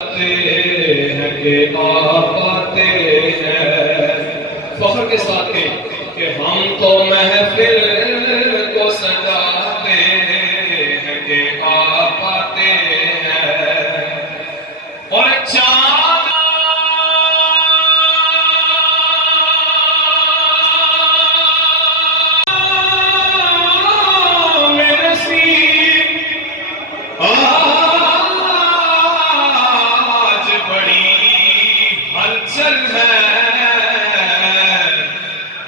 ہیں کہ آپ آتے ہیں، فخر کے ساتھ کہ ہم تو محفل کو سجاتے ہیں کہ آپ آتے ہیں، اور چاند میں نصیب آج بڑی ہلچل ہے،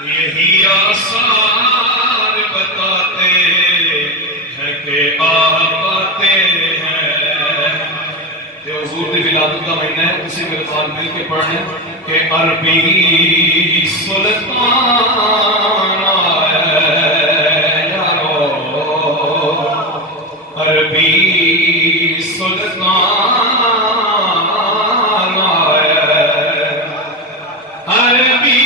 یہی آثار بتاتے ہیں کہ آپ آتے ہیں۔ کہ حضور دی ولادت کا مہینہ ہے، اسی کے ساتھ مل کے پڑھیں کہ عربی سلطان آیا یارو، عربی سلطان آیا، عربی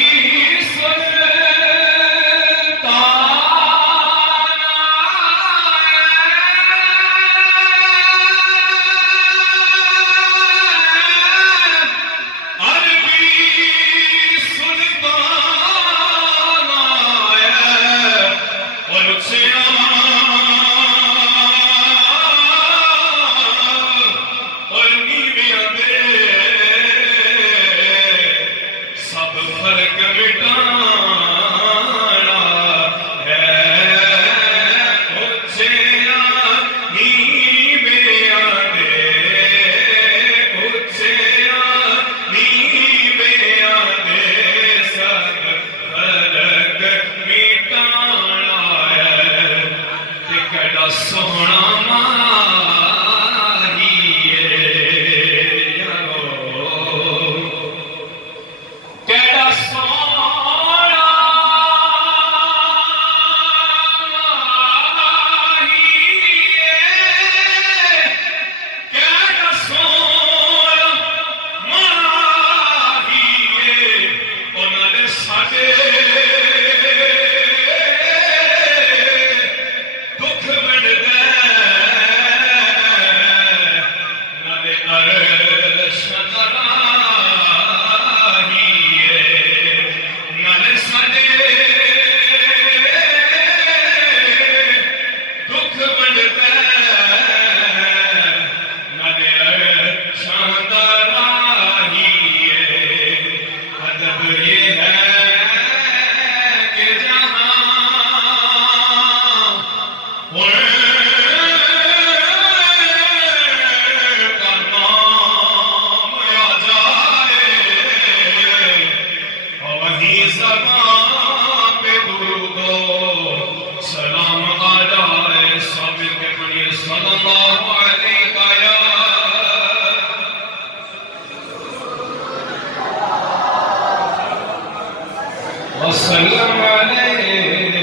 وسلم علیک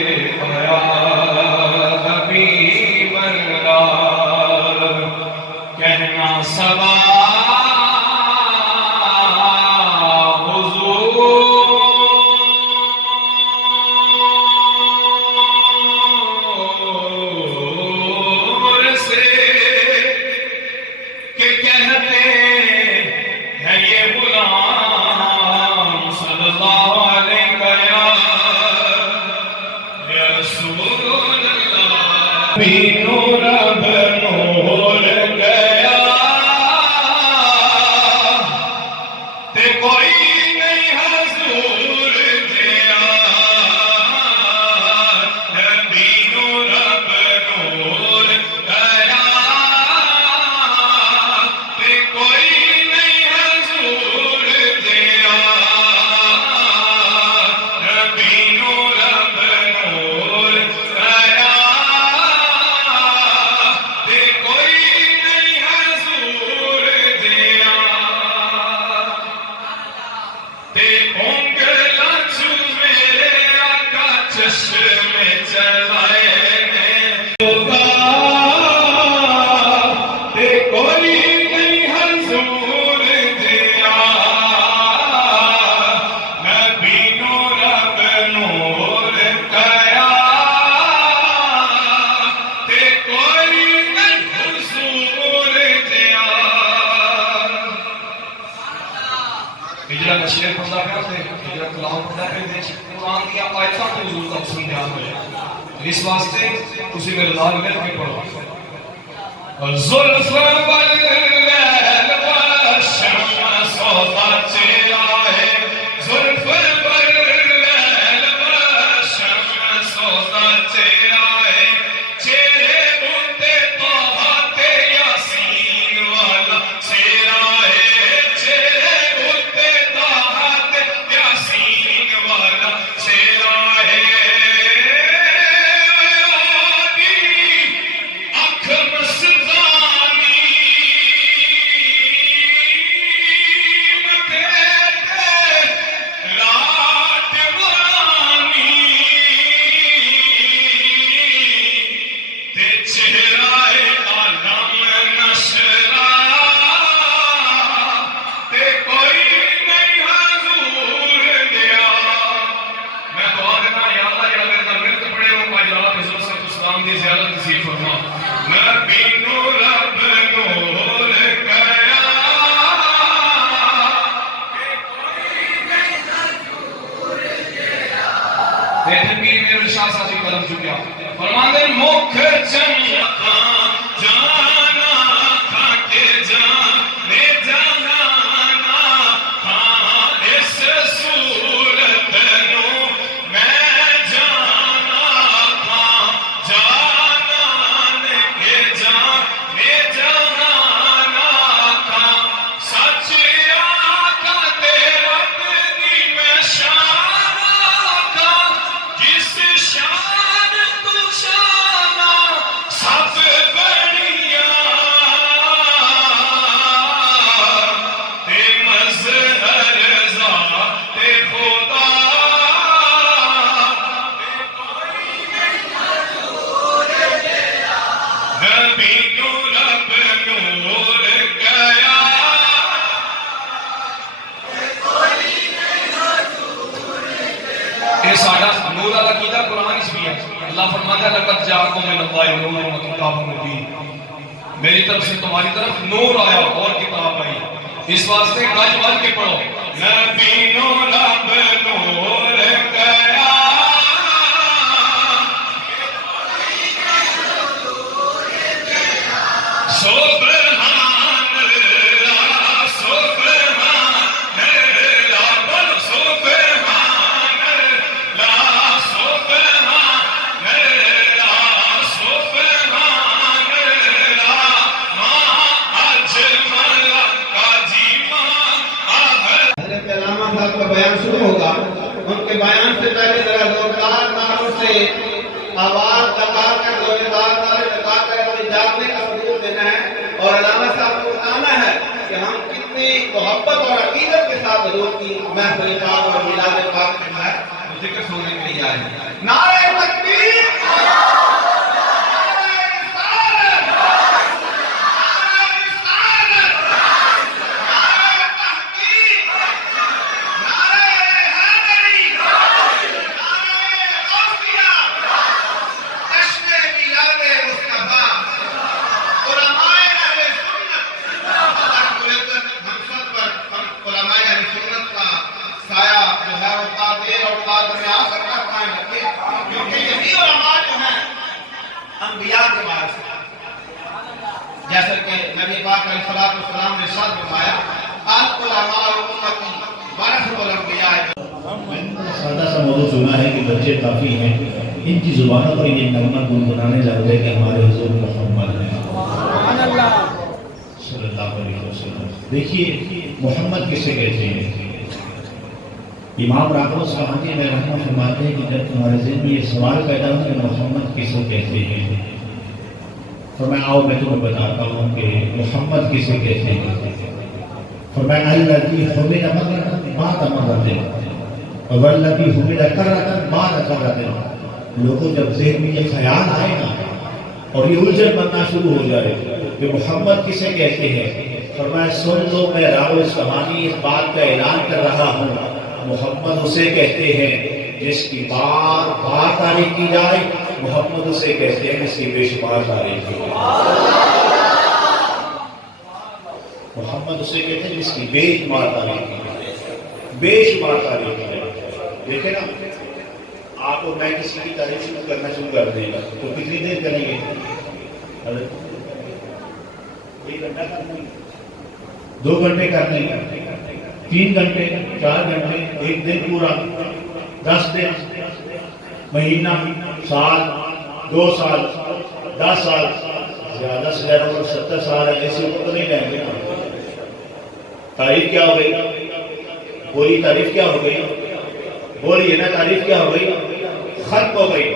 یا حبیب اللہ، کہنا سبا حضور سے کہ کہتے ہیں یہ غلام صلی اللہ نور نور گیا تے کوئی نہیں حضور دیا، نبی نور نور گیا تے کوئی نہیں حضور دیا، نبی نور نور گیا ہوتا ہے پھر قرآن کی آیتاں کو حضور کا حسن بیان ہو جائے. اس واسطے اسی میرے لال مل کے پڑھو. زلف واللیل والشمس سودا چرائے زلف واللیل والشمس سودا چرائے چہرے بوتے طاہتے یاسین والا چرائے چہرے بوتے طاہتے یاسین والا چرائے فرماندے مکھ چمکا جانا تھا کہ جانے جانا تھا اس صورت نو میں جانا تھا جانا کہ جانے جانا تھا سچ آقا تیرا دی میں شان آقا جس شان سب بڑیا تے مظہر ذات خدا نبی کو رب نور گیا یہ ساڈا نور والا عقیدہ قرآن اس بھی ہے. اللہ فرماتا ہے لقد جاءکم من اللہ نور و کتاب مبین. میری طرف سے تمہاری طرف نور آیا اور کتاب آئی. اس واسطے گج بج کے پڑھو نبی نو رب نور گیا سبحان اللہ سبحان اللہ بول سبحان اللہ سبحان کا بیان شروع ہوگا. ان کے بیان سے پہلے ذرا زوردار ناروں سے آواز لگا کر زوردار نعرے لگا کر اپنی جاگنے کا ثبوت دینا ہے اور علامہ صاحب کو بتانا ہے کہ ہم کتنی محبت اور عقیدت کے ساتھ حضور کی محفل پاک اور میلاد پاک میں ہے ذکر سننے کے لیے آئے ہیں. نعرہ تکبیر انبیاء کے بارے سے جیسا کہ نبی پاک علیہ السلام نے ارشاد فرمایا العلماء امتی ورثۃ الانبیاء. سادہ سا موضوع چنا ہے کہ بچے کافی ہیں ان کی زبانوں پر یہ نغمہ گنگنانے لگ گئے کہ ہمارے حضور محمد ہیں صلی اللہ علیہ وسلم. دیکھیے محمد کسے کہتے ہیں؟ امام راغب اصفہانی میں رحمہ فرماتے ہیں کہ جب تمہارے ذہن میں یہ سوال پیدا ہو کہ محمد کسے کہتے ہیں فرمایا آؤ میں تمہیں بتاتا ہوں کہ محمد کسے کہتے ہیں. فرمایا الذی حمد مرۃ بعد مرۃ والذی حمد کرۃ بعد کرۃ. لوگوں جب ذہن میں یہ خیال آئے نا اور یہ الجھن بننا شروع ہو جائے کہ محمد کسے کہتے ہیں فرمایا سن لو میں راغب اصفہانی اس بات کا اعلان کر رہا ہوں محمد اسے کہتے ہیں جس کی بار بار تعریف کی جائے. محمد اسے کہتے ہیں جس کی بے شمار تعریف کی جائے. محمد اسے کہتے ہیں جس کی بے شمار تعریف کی جائے بے شمار تعریف کی جائے. دیکھیں نا آپ اور میں کسی کی تعریف شروع کرنا شروع کر دیں گا تو کتنی دیر کریں گے؟ 1 گھنٹہ کرنا ہے، 2 گھنٹے کرنے گا، 3 گھنٹے، 4 گھنٹے، 1 دن پورا، 10 دن، مہینہ، سال، 2 سال، 10 سال، زیادہ سے زیادہ 70 سال ہے، ایسے اوپر تو نہیں رہیں گے. تعریف کیا ہو گئی؟ بولی تعریف کیا ہو گئی؟ بولیے نا تعریف کیا ہو گئی؟ ختم ہو گئی.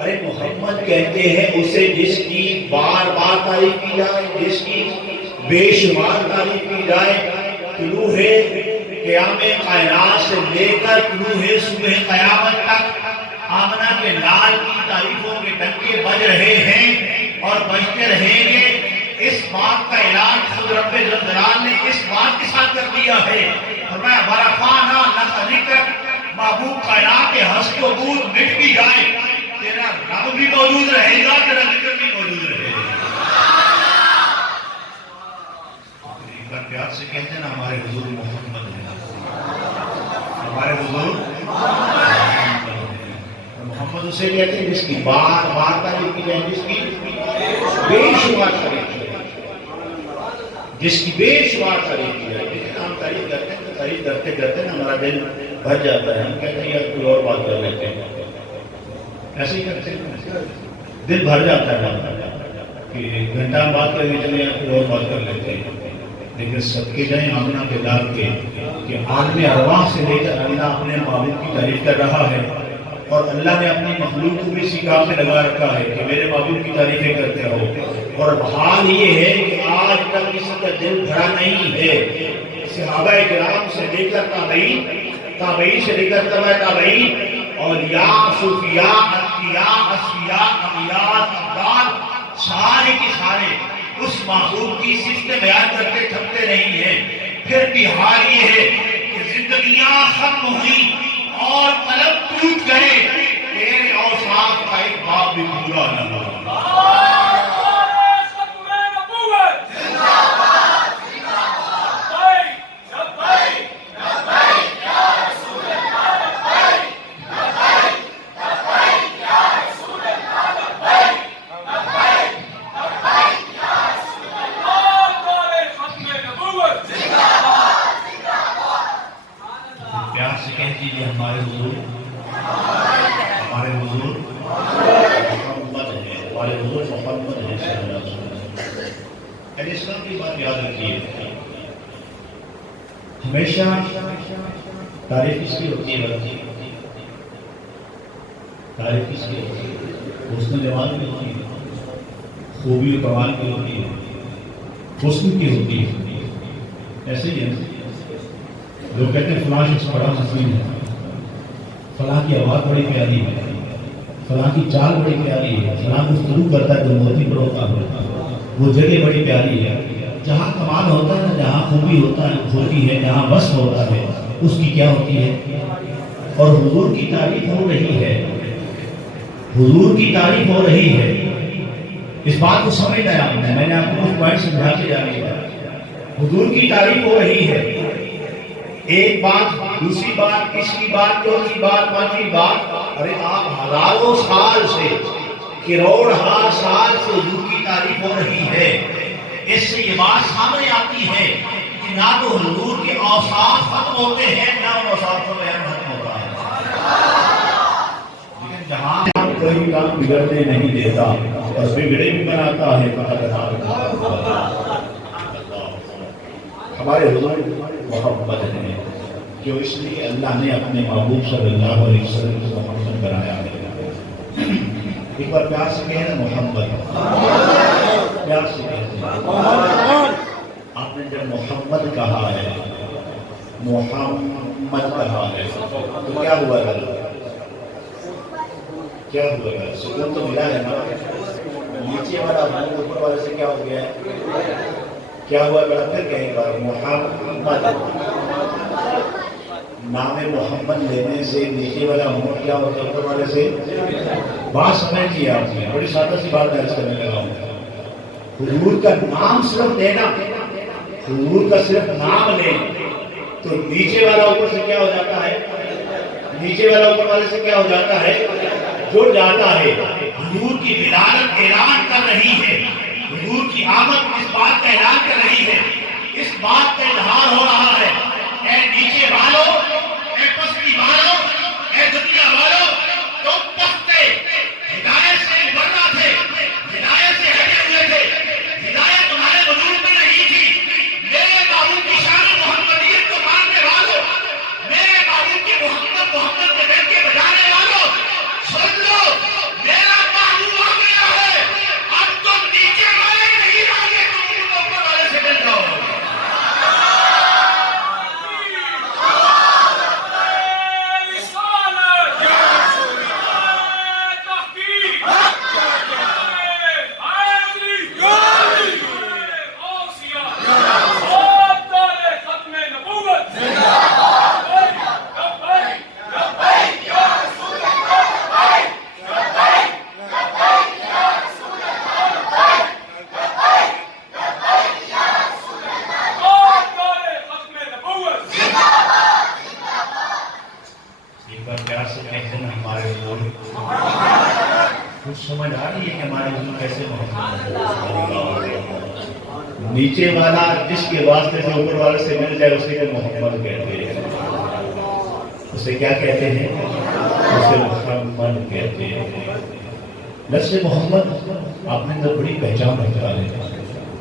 ارے محمد کہتے ہیں اسے جس کی بار بار تعریف کی جائے، جس کی بے شمار تعریف کی جائے، طلوع قیام کائنات سے لے کر طلوع صبح قیامت تک آمنہ کے لال کی تعریفوں کے ڈنکے بج رہے ہیں اور بجتے رہیں گے. اس بات کا اعلان خود رب جلال نے اس بات کے ساتھ کر دیا ہے، فرمایا ورفعنا لک ذکرک، محبوب کائنات کے ہست و بود مٹ بھی جائے، تیرا رب بھی موجود رہے گا، تیرا ذکر بھی موجود رہے گا. ایک بار پیار سے کہتے ہیں نا ہمارے حضور محمد ہے، ہمارے حضور محمد اسے کہتے ہیں جس کی بار بار تعریف کی جائے، جس کی بے شمار تعریف کی جائے، جس کی بے شمار تعریف کی جائے. لیکن ہم تعریف کرتے ہیں تو تعریف کرتے کرتے نا ہمارا دل بھر جاتا ہے، ہم کہتے ہیں یار کوئی اور بات کر لیتے ہیں، ایسے ہی کرتے ہیں، دل بھر جاتا ہے کہ گھنٹہ بات کرنے چلے یا کوئی اور بات کر لیتے ہیں. لیکن سب کے جائیں آمنہ کے لال کے کہ عالم ارواح سے لے کر اللہ اپنے معبود کی تعریف کر رہا ہے، اور اللہ نے اپنی مخلوق کو بھی اسی کام میں لگا رکھا ہے کہ میرے معبود کی تعریفیں کرتے ہو. اور حال یہ ہے کہ آج تک کسی کا دل بھرا نہیں ہے. صحابہ کرام سے لے کر تابعین سے لے کر تبع تابعین، اولیاء، صوفیاء، انبیاء، اصفیاء، امیات، ابدال، سارے کے سارے اس محبوب کی صفت بیان کرتے تھکتے نہیں ہیں. پھر بھی حال یہ ہے کہ زندگیاں ختم ہوئی اور قلب ٹوٹ گئے، تیرے اوصاف کا ایک باب بھی پورا نہ ہوا. ہمارے حضور محمد ہے، ہمارے حضور محمد ہے صلی اللہ علیہ وسلم. اہل اسلام کی بات یاد رکھیے، ہمیشہ تعریف کس کی ہوتی ہے؟ تعریف کس کی ہوتی ہے؟ حسن جمال کی ہوتی ہے، خوبی و کمال کی ہوتی ہے، حسن کی ہوتی ہے. ایسے ہی ہے لوگ کہتے ہیں فلاں شخص بڑا حسین ہے، فلاں کی آواز بڑی پیاری ہے، فلاں کی چال بڑی پیاری ہے، فلاں گفتگو کرتا ہے تو موتی پڑوتا ہے، وہ جگہ بڑی پیاری ہے. جہاں کمال ہوتا ہے نا، جہاں خوبی ہوتی ہے، جہاں وصف ہوتا ہے، اس کی کیا ہوتی ہے؟ اور حضور کی تعریف ہو رہی ہے، حضور کی تعریف ہو رہی ہے. اس بات کو سمجھنا ہے آپ نے، میں نے آپ کو کچھ پوائنٹ سمجھا کے جانے کا. حضور کی تعریف ہو رہی ہے، ایک بات، دوسری بات، تیسری بات، چوتھی بات، پانچویں بات. ارے آپ ہزاروں سال سے، کروڑ سال سے حضور کی تعریف ہو رہی ہے. اس سے یہ بات سامنے آتی ہے کہ نہ تو حضور کے اوصاف ختم ہوتے ہیں، نہ ان اوصاف کا بیان ختم ہوتا ہے. لیکن جہاں کوئی کام بگڑنے نہیں دیتا اور بگڑے بھی بناتا ہے، ہمارے حضور محمد ہیں، جو اس لیے اللہ نے اپنے محبوب صلی اللہ علیہ وسلم کو محمد بنایا ہے. ایک بار پیار سے کہیں نا محمد، پیار سے کہتے ہیں. آپ نے جب محمد کہا ہے، محمد کہا ہے تو کیا ہوا گا؟ کیا ہوا گا؟ سکون تو ملا ہے نا. نیچے والا اوپر والے سے کیا ہو گیا ہے؟ کیا ہوا گا؟ پھر کہیں بار محمد، نام محمد لینے سے نیچے والا ہوں کیا ہوتا ہے اوپر والے سے؟ بات سمجھ لیا آپ نے، بڑی سادہ سی بات درج کرنے لگا ہوں. حضور کا نام صرف لینا، حضور کا صرف نام لیں تو نیچے والا اوپر سے کیا ہو جاتا ہے؟ نیچے والا اوپر والے سے کیا ہو جاتا ہے؟ جڑ جاتا ہے. حضور کی ولادت اعلان کر رہی ہے، حضور کی آمد اس بات کا اعلان کر رہی ہے، اس بات کا اظہار ہو رہا ہے. اے نیچے والوں، اے پستی والوں، اے دنیا والوں، تم پستے ہدایت سے ورنہ تھے، ہدایت سے ہٹے ہوئے تھے، ہدایت تمہارے وجود میں نہیں تھی. میرے محبوب کی شان محمدیت کو ماننے والوں، میرے محبوب کی محمد کے بیٹھ کے بجانے والوں، سن لو، میرا محبوب آ گیا ہے. اب تم نیچے والے نہیں رہو گے، تم اوپر والے سے مل جاؤ. سمجھ آ رہی ہے کہ ہمارے حضور کیسے محمد. نیچے والا جس کے واسطے سے اوپر والے سے مل جائے اسے محمد کہتے ہیں. اسے کیا کہتے ہیں؟ اسے محمد کہتے ہیں. لفظ محمد آپ نے اندر بڑی پہچان رکھتا ہے،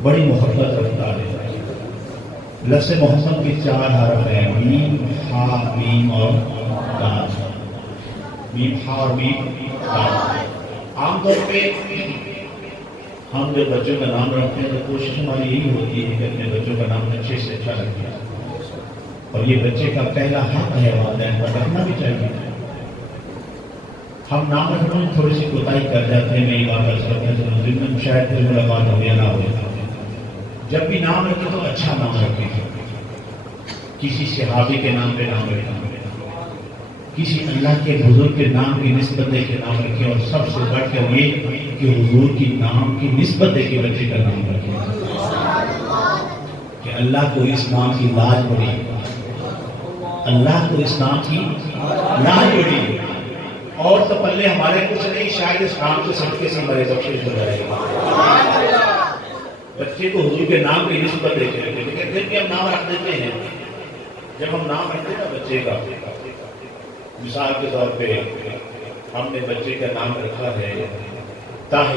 بڑی محبت رکھتا ہے. لفظ محمد کی 4 حرف ہیں، میم، ہا، میم اور دال. میم، ہا اور میم، دال. عام طور پہ ہم جب بچوں کا نام رکھتے ہیں تو کوشش ہماری یہی ہوتی ہے کہ اپنے بچوں کا نام اچھے سے اچھا رکھیں، اور یہ بچے کا پہلا حق ہے والدین پر، رکھنا بھی چاہیے. ہم نام رکھنے میں تھوڑی سی کوتاہی کر جاتے ہیں. میں یہ بات عرض کرتا ہوں ضمن میں شاید پھر ملاقات ہو یا نہ ہو. جب بھی نام رکھیں تو اچھا نام رکھیں. کسی صحابی کے نام پہ نام رکھیں، کسی اللہ کے بزرگ کے نام کی نسبت دے کے نام رکھیں، اور سب سے بڑھ کر یہ کہ حضور کی نام کی نسبت دے کے بچے کا نام رکھیں کہ اللہ کو اس نام کی لاج پڑی، اللہ کو اس نام کی لاج پڑی. اور تو پلے ہمارے کچھ نہیں، شاید اس نام کے صدقے سے ہمارے بخشش ہو جائے گا. بچے کو حضور کے نام کی نسبت دے کے رکھیں. لیکن پھر بھی ہم نام رکھ دیتے ہیں. جب ہم نام رکھتے ہیں نا بچے کا، مثال کے طور پہ ہم نے بچے کا نام رکھا ہے طاہر.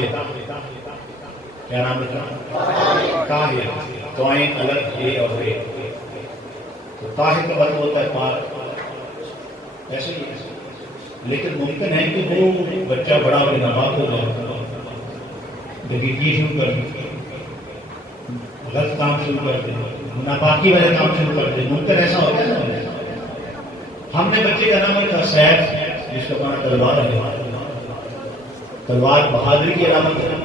کیا نام رکھا؟ طاہر. تو آئیں الگ اے اور اے، تو طاہر کا مطلب ہوتا ہے پاک، ایسے ہی. لیکن ممکن ہے کہ وہ بچہ بڑا ہو ناپاک ہو جائے، لیکن یہ شروع کر دیں، غلط کام شروع کر دیں، ناپاکی والے کام شروع کر دیں. ممکن ایسا ہوتا ہے نا. ہم نے بچے کا نام رکھا سیف، جس کا معنی تلوار ہے. تلوار بہادری کی علامت ہے.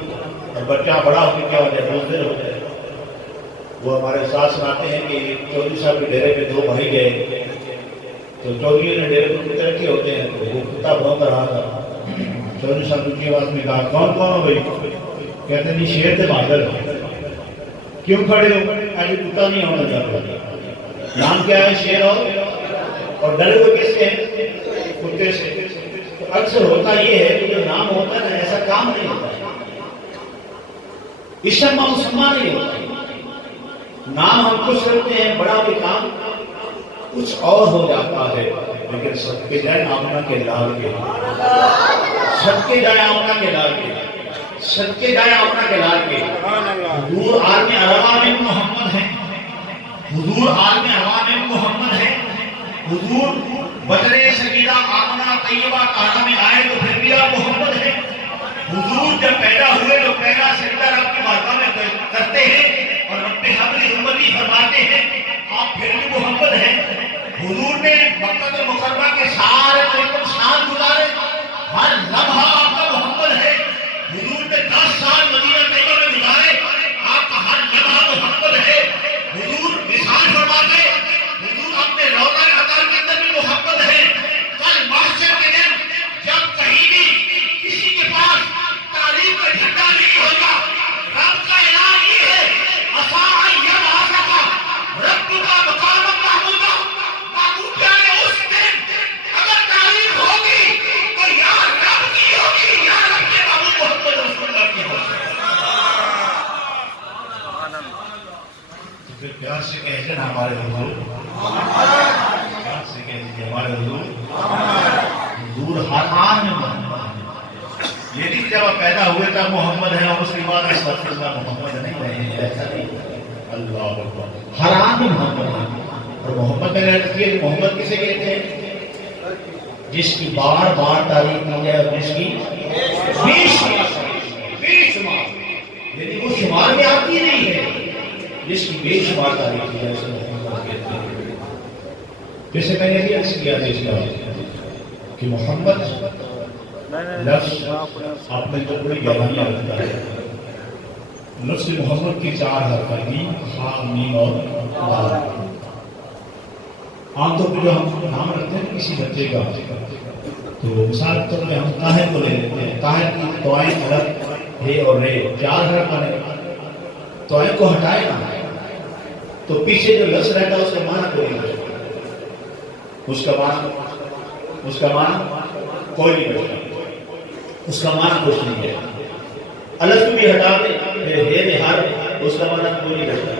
اور بچہ بڑا ہو کے کیا ہو جائے؟ بزدل ہو جائے. وہ ہمارے ساتھ سناتے ہیں کہ چودھری صاحب کے ڈیرے پہ 2 بھائی گئے، تو چودھری نے ڈیرے پہ کتے رکھے ہوتے ہیں، تو وہ کتا بھونک رہا تھا. چودھری صاحب کی آواز میں کہا کون کون ہو بھائی؟ کہتے نہیں شیر تھے بہادر. کیوں کھڑے ہو؟ آج کتا نہیں ہونا چاہتا. نام کیا ہے؟ شیر. اور ڈرے ہوئے کس سے ہیں؟ کتے سے. تو اکثر ہوتا یہ ہے کہ جو نام ہوتا ہے نا ایسا کام نہیں ہوتا ہے، اسم مسمہ نہیں ہوتا. نام ہم کچھ رکھتے ہیں، بڑا بھی کام کچھ اور ہو جاتا ہے. لیکن سب کے جائے آمنہ کے لال کے، سب کے جائے آمنہ کے لال کے، سب کے جائے آمنہ کے لال کے. حضور عالم عوام محمد ہے، حضور عالم عوام محمد ہے. حضور بدرے سکینہ آمنہ طیبہ کعبہ میں آئے تو پھر بھی آپ محمد ہیں. حضور جب پیدا ہوئے تو پہلا سجدہ رب کی بارگاہ میں کرتے ہیں اور رب حبلی امتی فرماتے ہیں، آپ پھر بھی محمد ہیں. حضور نے مکہ المکرمہ کے سارے سال گزارے، ہر لمحہ آپ کا محمد ہے. حضور نے 10 سال مدینہ طیبہ میں گزارے، آپ کا ہر لمحہ محمد ہے. حضور مثال فرماتے، حضور اپنے روضہ اطہر کے اندر بھی محمد ہے. کل محشر کے دن جب کہیں بھی کسی کے پاس تعلیم کا جھنڈا نہیں ہوگا، رب کا اعلان یہ ہے عسیٰ ان یبعثک ربک مقاما محمودا. محبوب پیارے اس دن اگر تعلیم لیکن ہمارے حضور سے کہہ دیجیے ہمارے حضور ہر آن میں محمد ہے. یہ نہیں جب آپ پیدا ہوئے تب محمد ہے اور اس کے بعد استغفر اللہ محمد نہیں رہے ہیں، ایسا نہیں. اللہ اکبر، ہر آن میں محمد ہے. اور محمد میں رہتے ہیں. محمد کسے کہتے ہیں؟ جس کی بار بار تعریف کی جائے اور جس کی بے شمار، یعنی وہ شمار میں آتی نہیں ہے، جس کی بے شمار تعریف کی جائے اسے محمد کہتے ہیں. جیسے میں نے بھی عرض کیا تھا اس کا کہ محمد لفظ آپ میں جو بڑی گہرائیاں رکھتا ہے. لفظ محمد کی 4 حرف ہیں، ہا میم اور لام. عام طور پہ جو ہم نام رکھتے ہیں کسی بچے کا تو مثال کے طور پہ ہم طاہر کو لے لیتے ہیں. طاہر کی توائیں الگ ہے اور رے 4 حرف بنے. توائیں کو ہٹائے نا تو پیچھے جو لفظ رہتا ہے اس کا معنی کوئی نہیں بچتا. اس کا معنی کوئی نہیں بچتا. اس کا معنی کچھ نہیں ہے. الف کو بھی ہٹا دے ہے ہر اس کا معنی کوئی نہیں بچتا.